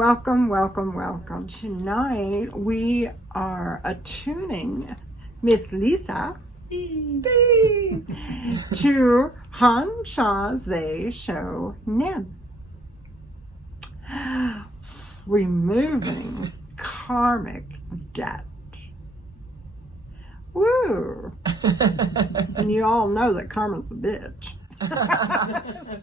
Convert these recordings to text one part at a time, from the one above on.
Welcome, welcome, welcome. Tonight we are attuning Miss Lisa to Han Sha Zhe Shou Nin. Removing karmic debt. Woo! And you all know that karma's a bitch.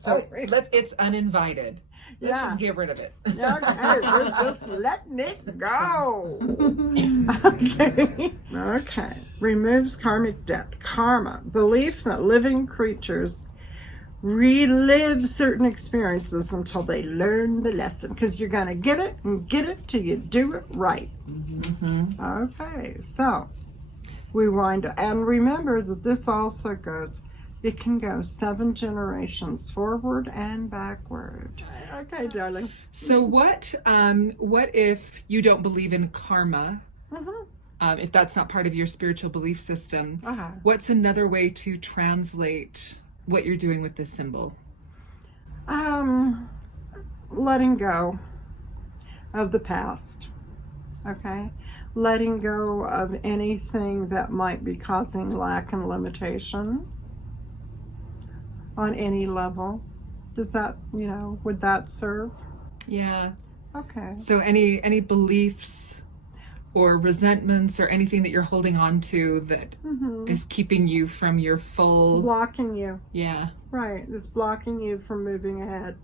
So it's uninvited. Let's just get rid of it. Okay, we're just letting it go. Okay. Removes karmic debt. Karma. Belief that living creatures relive certain experiences until they learn the lesson. Because you're going to get it and get it till you do it right. Mm-hmm. Okay, so we wind up. And remember that this also goes, it can go 7 generations forward and backward. Okay, darling. So what if you don't believe in karma? If that's not part of your spiritual belief system, what's another way to translate what you're doing with this symbol? Letting go of the past. Okay? Letting go of anything that might be causing lack and limitation on any level. Does that, would that serve? Yeah. Okay. So any beliefs or resentments or anything that you're holding on to that is keeping you from your full... Blocking you. Yeah. Right. It's blocking you from moving ahead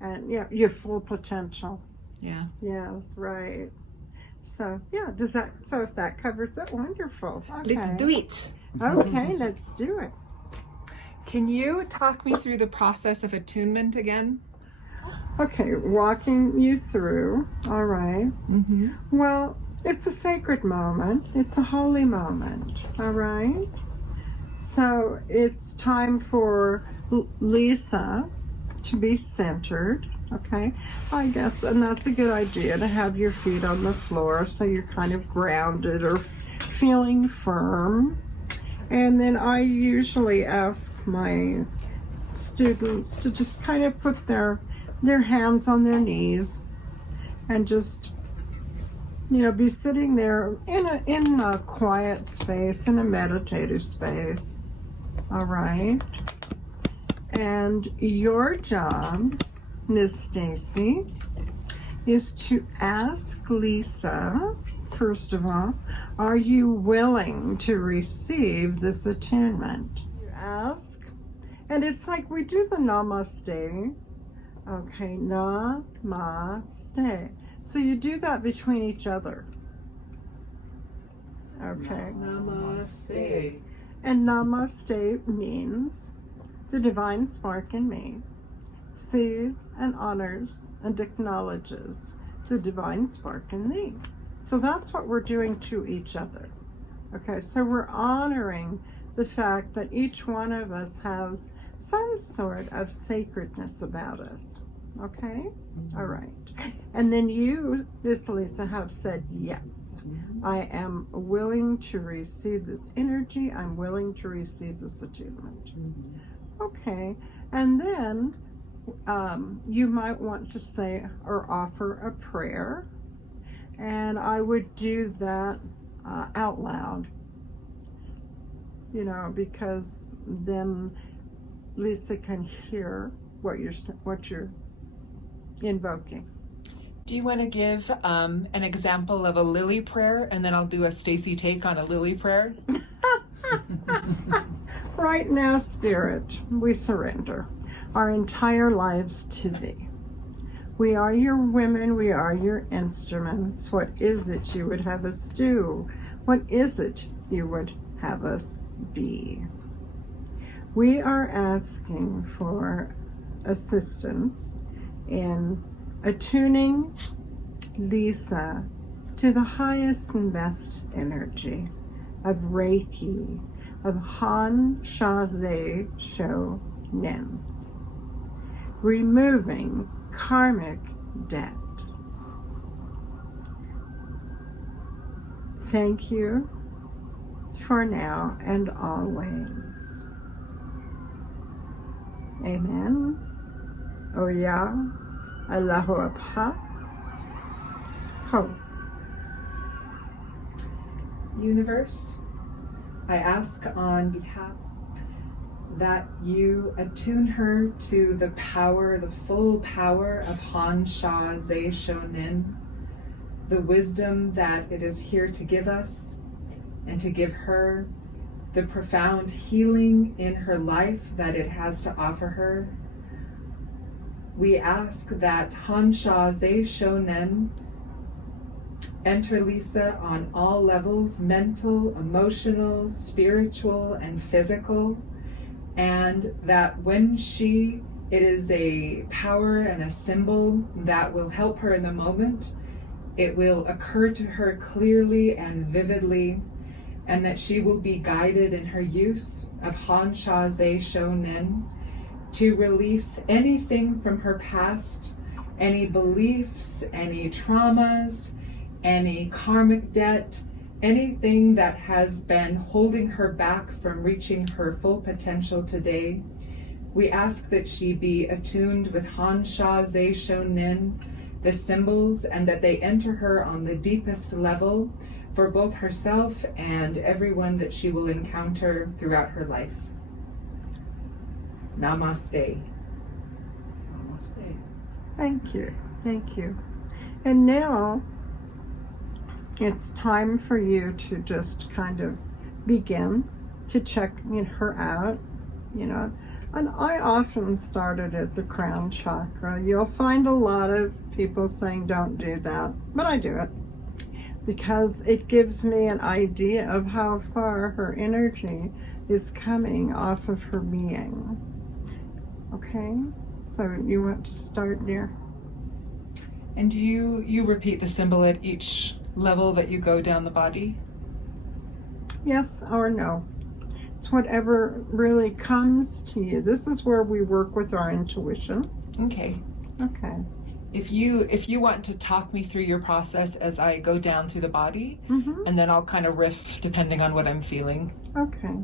and your full potential. Yeah. Yes, right. So, so if that covers it, wonderful. Okay. Let's do it. Okay, let's do it. Can you talk me through the process of attunement again? Okay, walking you through. All right. Well, it's a sacred moment. It's a holy moment. All right. So it's time for Lisa to be centered. Okay, I guess, and that's a good idea to have your feet on the floor so you're kind of grounded or feeling firm. And then I usually ask my students to just kind of put their hands on their knees and just, be sitting there in a quiet space, in a meditative space. All right. And your job, Miss Stacey, is to ask Lisa, first of all, are you willing to receive this attunement? You ask, and it's like we do the namaste. Okay, namaste. So you do that between each other. Okay. Namaste. And namaste means the divine spark in me sees and honors and acknowledges the divine spark in thee. So that's what we're doing to each other. Okay, so we're honoring the fact that each one of us has some sort of sacredness about us. Okay? All right. And then you, Miss Lisa, have said, yes, I am willing to receive this energy. I'm willing to receive this attunement. Okay. And then you might want to say or offer a prayer. And I would do that out loud, because then Lisa can hear what you're invoking. Do you want to give an example of a Lilli prayer, and then I'll do a Stacey take on a Lilli prayer? Right now, Spirit, we surrender our entire lives to Thee. We are your women, we are your instruments. What is it you would have us do? What is it you would have us be? We are asking for assistance in attuning Lisa to the highest and best energy of Reiki, of Han Sha Zhe Shou Nin, removing karmic debt. Thank you for now and always. Amen. Oya, Allahu Abha, Ho. Universe, I ask on behalf that you attune her to the power, the full power of Han Sha Ze Shonin, the wisdom that it is here to give us and to give her, the profound healing in her life that it has to offer her. We ask that Han Sha Ze Shonin enter Lisa on all levels, mental, emotional, spiritual, and physical, and that when it is a power and a symbol that will help her in the moment, it will occur to her clearly and vividly, and that she will be guided in her use of Han Sha Ze Shonin to release anything from her past, any beliefs, any traumas, any karmic debt, anything that has been holding her back from reaching her full potential today. We ask that she be attuned with Han Sha Ze Shonin, the symbols, and that they enter her on the deepest level for both herself and everyone that she will encounter throughout her life. Namaste. Namaste. Thank you. Thank you. And now it's time for you to just kind of begin to check her out, And I often started at the crown chakra. You'll find a lot of people saying don't do that, but I do it because it gives me an idea of how far her energy is coming off of her being. Okay, so you want to start there? And do you repeat the symbol at each level that you go down the body? Yes or no. It's whatever really comes to you. This is where we work with our intuition. Okay. Okay. If you want to talk me through your process as I go down through the body, and then I'll kind of riff depending on what I'm feeling. Okay.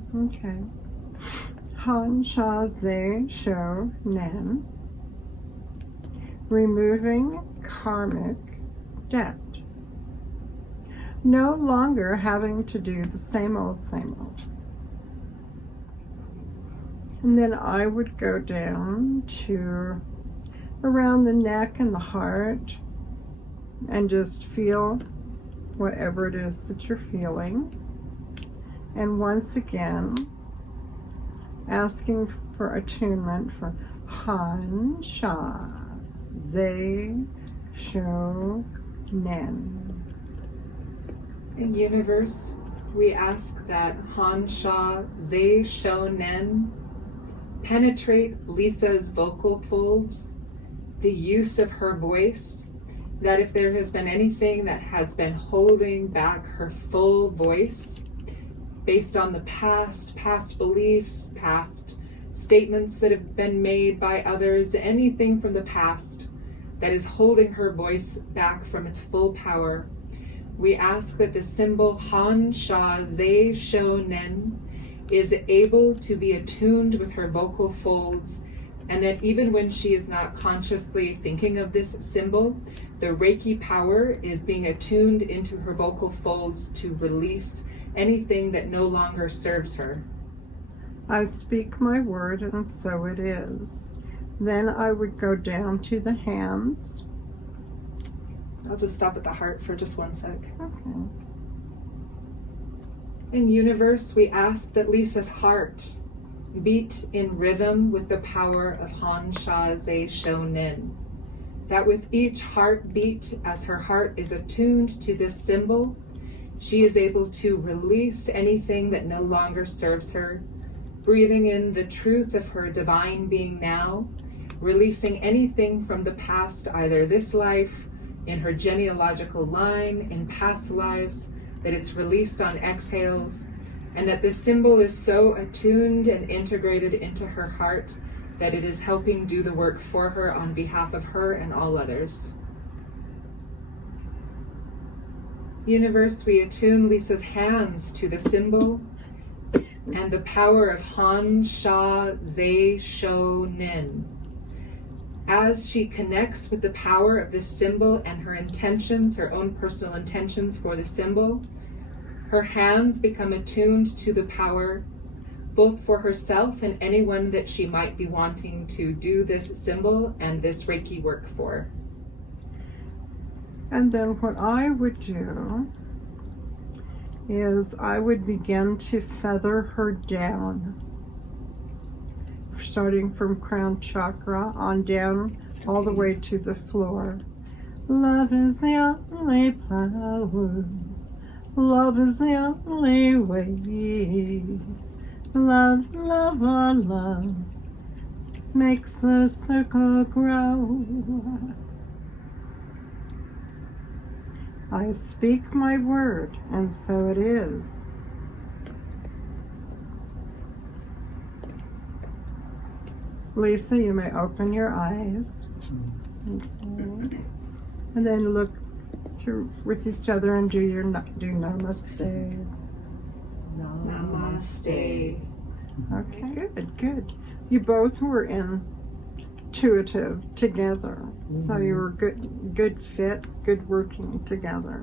Han Sha Ze Sho Nen. Removing karmic debt. No longer having to do the same old. And then I would go down to around the neck and the heart and just feel whatever it is that you're feeling. And once again, asking for attunement for Han Sha Ze Sho Nen. In universe, we ask that Han Sha Ze Sho Nen penetrate Lisa's vocal folds, the use of her voice, that if there has been anything that has been holding back her full voice, based on the past beliefs, past statements that have been made by others, anything from the past that is holding her voice back from its full power, we ask that the symbol Han Sha Ze Sho Nen is able to be attuned with her vocal folds, and that even when she is not consciously thinking of this symbol, the Reiki power is being attuned into her vocal folds to release anything that no longer serves her. I speak my word, and so it is. Then I would go down to the hands. I'll just stop at the heart for just 1 sec. Okay. In universe, we ask that Lisa's heart beat in rhythm with the power of Han Sha Ze Sho Nen. That with each heartbeat, as her heart is attuned to this symbol, she is able to release anything that no longer serves her, breathing in the truth of her divine being now, releasing anything from the past, either this life, in her genealogical line, in past lives, that it's released on exhales, and that this symbol is so attuned and integrated into her heart that it is helping do the work for her on behalf of her and all others. Universe, we attune Lisa's hands to the symbol and the power of Han Sha Ze Sho Nen. As she connects with the power of this symbol and her intentions, her own personal intentions for the symbol, her hands become attuned to the power, both for herself and anyone that she might be wanting to do this symbol and this Reiki work for. And then what I would do is I would begin to feather her down, starting from crown chakra on down all the way to the floor. Love is the only power. Love is the only way. Love, love, our love makes the circle grow. I speak my word, and so it is. Lisa, you may open your eyes. Okay. And then look through with each other and do namaste. Namaste. Okay, good. You both were intuitive together. So you were good fit, good working together.